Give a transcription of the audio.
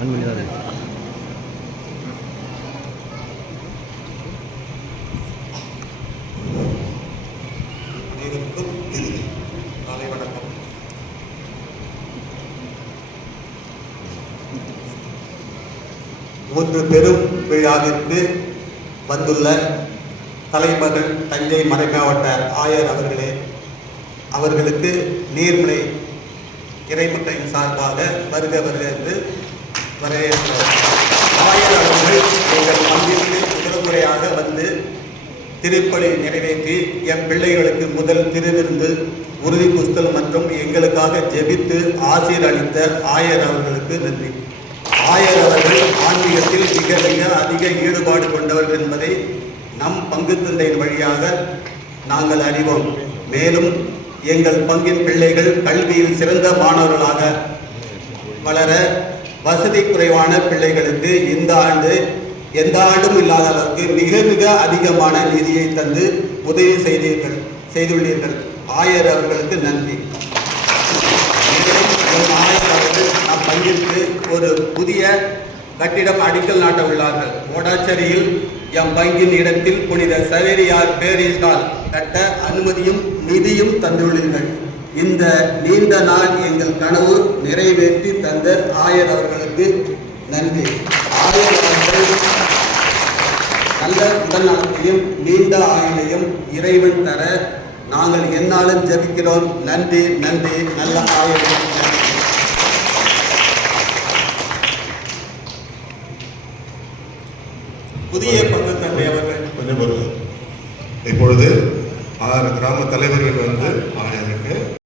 அனைவருக்கும் காலை வணக்கம். மூன்று பெரும் விழாவிற்கு வந்துள்ள தலைமகன் தஞ்சை மறைமாவட்ட ஆயர் அவர்களே, அவர்களுக்கு நீர்மலை இறைமக்களின் சார்பாக வருக வருக என்று வரவேற்கிறோம். ஆயர் அவர்கள் எங்கள் பங்கிற்கு முதல் முறையாக வந்து திருப்பலி நிறைவேற்றி என் பிள்ளைகளுக்கு முதல் திருவிருந்து உறுதி புஸ்தல் மற்றும் எங்களுக்காக ஜெபித்து ஆசீர்வதித்த ஆயர் அவர்களுக்கு நன்றி. ஆயர் அவர்கள் ஆன்மீகத்தில் மிக மிக அதிக ஈடுபாடு கொண்டவர்கள் என்பதை நம் பங்கு தந்தையின் வழியாக நாங்கள் அறிவோம். மேலும் எங்கள் பங்கின் பிள்ளைகள் கல்வியில் சிறந்த மாணவர்களாக வளர வசதி குறைவான பிள்ளைகளுக்கு இந்த ஆண்டு எந்த ஆண்டும் இல்லாத அளவுக்கு மிக மிக அதிகமான நிதியை தந்து உதவி செய்துள்ளீர்கள். ஆயர் அவர்களுக்கு நன்றி. ஆயர் அவர்கள் நம் பங்கிற்கு ஒரு புதிய கட்டிடம் அடிக்கல் நாட்ட உள்ளார்கள். ஓடாச்சேரியில் எம் பங்கின் இடத்தில் புனித சவேரியார் பேரிஸ்டால் கட்ட அனுமதியும் நிதியும் தந்துள்ளீர்கள். இந்த நீண்ட நாள் எங்கள் கனவு நிறைவேற்றி தந்த ஆயர் அவர்களுக்கு நன்றி. ஆயர் அவர்கள் நல்ல உடல் நலத்தையும் நீண்ட ஆயுளையும் இறைவன் தர நாங்கள் எந்நாளும் ஜெபிக்கிறோம். நன்றி நன்றி. நல்ல ஆயர். புதிய பங்கு தந்தை அவர்கள் கொஞ்சம் இப்பொழுது 6 கிராம தலைவர்கள்